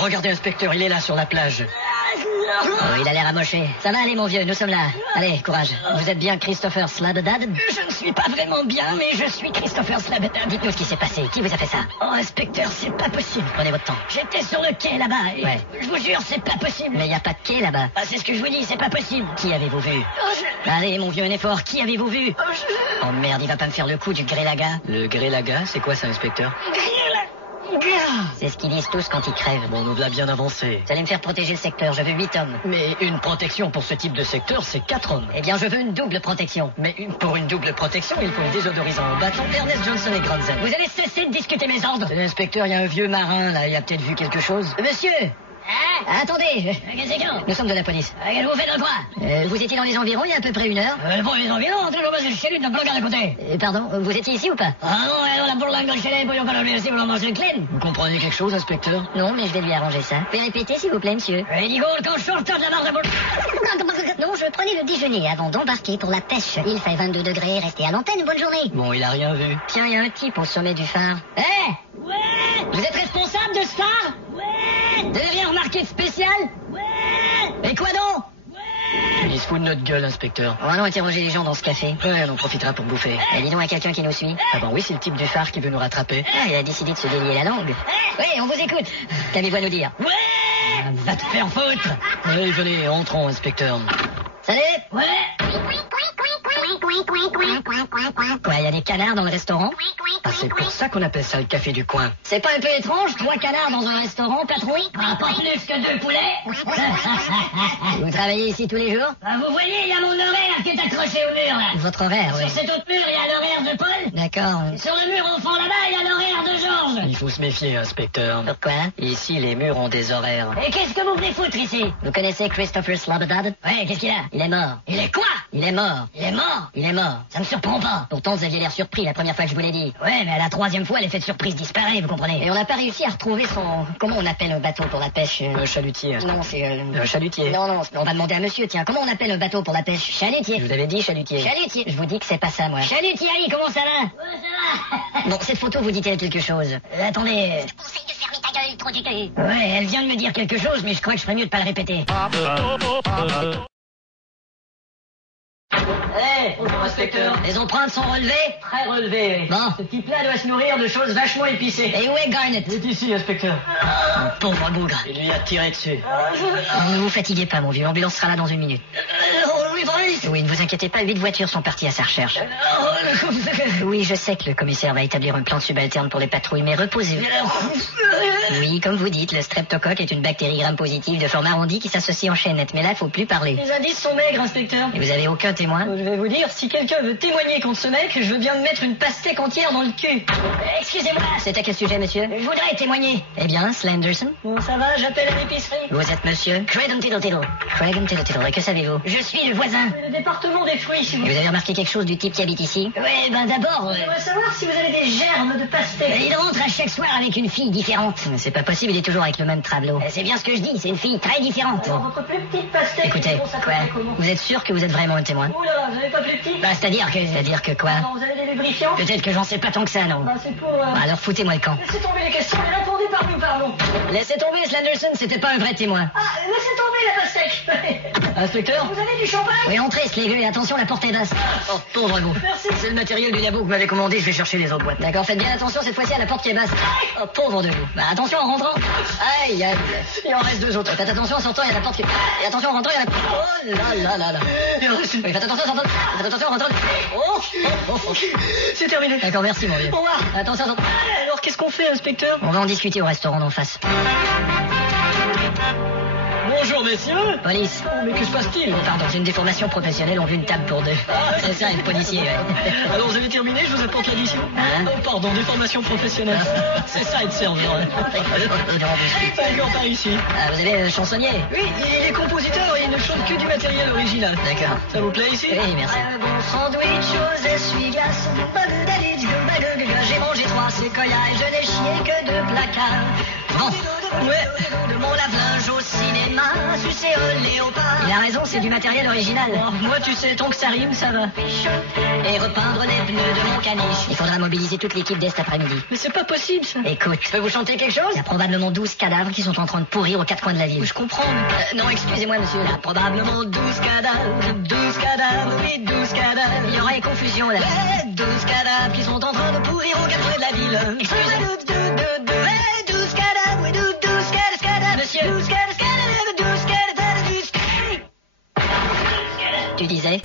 Regardez, inspecteur, il est là sur la plage. Oh, il a l'air amoché. Ça va aller, mon vieux, nous sommes là. Allez, courage. Vous êtes bien Christopher Slabedad? Je ne suis pas vraiment bien, mais je suis Christopher Slabedad. Dites-nous ce qui s'est passé. Qui vous a fait ça? Oh, inspecteur, c'est pas possible. Prenez votre temps. J'étais sur le quai là-bas et Ouais. je vous jure, c'est pas possible. Mais il n'y a pas de quai là-bas. Ah, c'est ce que je vous dis, c'est pas possible. Qui avez-vous vu? Oh, Allez, mon vieux, un effort. Qui avez-vous vu? Oh merde, il va pas me faire le coup du Grélaga. Le Grélaga, c'est quoi ça, inspecteur? C'est ce qu'ils disent tous quand ils crèvent. Bon, nous l'a bien avancé. Vous allez me faire protéger le secteur. Je veux 8 hommes. Mais une protection pour ce type de secteur, c'est 4 hommes. Eh bien, je veux une double protection. Mais pour une double protection, il faut le désodorisant au bâton Ernest Johnson et Granzen. Vous allez cesser de discuter mes ordres. L'inspecteur, il y a un vieux marin, là. Il a peut-être vu quelque chose. Monsieur! Hein? Attendez! Qu'est-ce que c'est? Nous sommes de la police. Qu'est-ce que vous faites dans quoi? Vous étiez dans les environs il y a à peu près 1 heure? Pour les environs, toujours pas une cellule de bloc à côté. Pardon, vous étiez ici ou pas? Ah non, la bourlingue de chez les bouillons qu'on a laissé pour manger clean. Vous comprenez quelque chose, inspecteur? Non, mais je vais lui arranger ça. Vous pouvez répéter, s'il vous plaît, monsieur? Digo, quand je change de la barre de boule. Non, je prenais le déjeuner avant d'embarquer pour la pêche. Il fait 22 degrés, restez à l'antenne, bonne journée. Bon, il a rien vu. Tiens, il y a un type au sommet du phare. Eh ouais. Vous êtes responsable de ce phare? Ouais. Vous avez rien remarqué de spécial? Ouais. Et quoi donc? Il se fout de notre gueule, inspecteur. On va allons interroger les gens dans ce café. Ouais, on en profitera pour bouffer. Et dis donc à quelqu'un qui nous suit. Ah bon, oui, c'est le type du phare qui veut nous rattraper. Ah, il a décidé de se délier la langue. Oui, on vous écoute. Qu'avez-vous à nous dire? Ouais. Va te faire foutre. Allez, venez, entrons, inspecteur. Salut. Ouais. Quoi, il y a des canards dans le restaurant? Ah, c'est pour ça qu'on appelle ça le café du coin. C'est pas un peu étrange, 3 canards dans un restaurant, patron? Ah, pas plus que 2 poulets. Vous travaillez ici tous les jours? Ah, vous voyez, il y a mon horaire qui est accroché au mur, là. Votre horaire, oui. Sur cet autre mur, il y a l'horaire de Paul. D'accord. Et sur le mur au fond là-bas, il y a l'horaire de Georges. Il faut se méfier, inspecteur. Pourquoi? Ici, les murs ont des horaires. Et qu'est-ce que vous venez foutre ici? Vous connaissez Christopher Slabedad? Ouais, qu'est-ce qu'il a? Il est mort. Il est quoi? Il est mort. Il est mort. Il est mort. Ça me surprend pas. Pourtant, vous aviez l'air surpris la première fois que je vous l'ai dit. Ouais, mais à la 3e fois, l'effet de surprise disparaît, vous comprenez? Et on n'a pas réussi à retrouver son... Comment on appelle un bateau pour la pêche? Un chalutier. Non, c'est... Un chalutier. Non, on va demander à monsieur, tiens. Comment on appelle un bateau pour la pêche? Chalutier. Je vous avais dit chalutier. Chalutier. Je vous dis que c'est pas ça, moi. Chalutier, Ali, comment ça va? Ouais, ça va. Bon, cette photo vous dit-elle quelque chose? Attendez. Conseil de fermer ta gueule, trop du cul. Ouais, elle vient de me dire quelque chose, mais je crois que je ferais mieux de pas le répéter. Hey, bonjour, inspecteur. Les empreintes sont relevées? Très relevé. Bon. Ce type-là doit se nourrir de choses vachement épicées. Et où est Garnet? Il est ici, inspecteur. Pauvre bougre. Il lui a tiré dessus. Ne vous fatiguez pas, mon vieux. L'ambulance sera là dans 1 minute. Oui, ne vous inquiétez pas, 8 voitures sont parties à sa recherche. Oui, je sais que le commissaire va établir un plan de subalterne pour les patrouilles, mais reposez-vous. Oui, comme vous dites, le streptocoque est une bactérie gram-positive de forme arrondie qui s'associe en chaînette. Mais là, faut plus parler. Les indices sont maigres, inspecteur. Et vous avez aucun témoin? Je vais vous dire, si quelqu'un veut témoigner contre ce mec, je veux bien me mettre une pastèque entière dans le cul. Excusez-moi. C'est à quel sujet, monsieur? Je voudrais témoigner. Eh bien, Slenderson? Bon, ça va, j'appelle à l'épicerie. Vous êtes monsieur? Craig Tittle Tittle. Craig Tittle. Et que savez-vous? Je suis le voisin. Le département des fruits, si vous Et vous voulez. avez remarqué quelque chose du type qui habite ici? Ouais, ben d'abord, J'aimerais savoir si vous avez des germes de pastèque. il rentre à chaque soir avec une fille différente. Mais c'est pas possible, il est toujours avec le même travelot. C'est bien ce que je dis, c'est une fille très différente. Alors, votre plus petite pastèque, Écoutez, bon, ça quoi? s'appelle comment? Vous êtes sûr que vous êtes vraiment un témoin? Oula, vous n'avez pas plus petite? Bah, c'est-à-dire que... C'est-à-dire que quoi? Non, vous avez des lubrifiants? Peut-être que j'en sais pas tant que ça, non. Bah, c'est pour... Bah, alors foutez-moi le camp. Laissez tomber les questions et répondez par nous, pardon. Laissez tomber, Slenderson, c'était pas un vrai témoin. Ah, laissez tomber la pastèque. Inspecteur? Vous avez du champagne? Oui, entrez, Slégu, et attention, la porte est basse. Oh, pauvre vous. Merci. C'est le matériel du labo que vous m'avez commandé, je vais chercher les autres boîtes. D'accord, faites bien attention cette fois-ci à la porte qui est basse. Oh, pauvre de vous. Bah, attention en rentrant. Aïe, aïe. Il en reste 2 autres. Faites attention en sortant, il y a la porte qui... Et attention en rentrant, il y a la... Oh là là là là. Il en reste une. Oui, faites attention en sortant. Faites attention en rentrant. Oh, oh, oh, oh. C'est terminé. D'accord, merci mon vieux. Au revoir. Attention en sortant. Alors, qu'est-ce qu'on fait, inspecteur? On va en discuter au restaurant d'en face. Bonjour, messieurs. Police. Oh, mais que se passe-t-il? Oh, pardon, c'est une déformation professionnelle, on veut une table pour 2. C'est ça, être policier, ouais. Alors, vous avez terminé, je vous apporte l'addition. Hein? Oh, pardon, déformation professionnelle. C'est ça, être serveur. D'accord, par ici. Ah, vous avez chansonnier? Oui, il est compositeur et il ne chante que du matériel original. D'accord. Ça vous plaît ici? Oui, merci. Un bon sandwich aux essuie-glaces, j'ai mangé 3 séquoias et je n'ai chié que 2 placards. Bon. Ouais, de mon lave-linge au cinéma, sucer au léopard. Il a raison, c'est du matériel original. Oh, moi, tu sais, tant que ça rime, ça va. Et repeindre les pneus de mon caniche. Il faudra mobiliser toute l'équipe dès cet après-midi. Mais c'est pas possible, ça. Écoute, Je peux vous chanter quelque chose? il y a probablement 12 cadavres qui sont en train de pourrir aux quatre coins de la ville. Je comprends, mais... Non, excusez-moi, monsieur. Là, probablement 12 cadavres, oui, 12 cadavres. Il y aura une confusion là. Ouais, 12 cadavres qui sont en train de pourrir aux quatre coins de la ville. Excusez-moi. Ouais, 12 cadavres, oui, 12 cadavres. Monsieur. 12 cadavres, 12 cadavres. Tu disais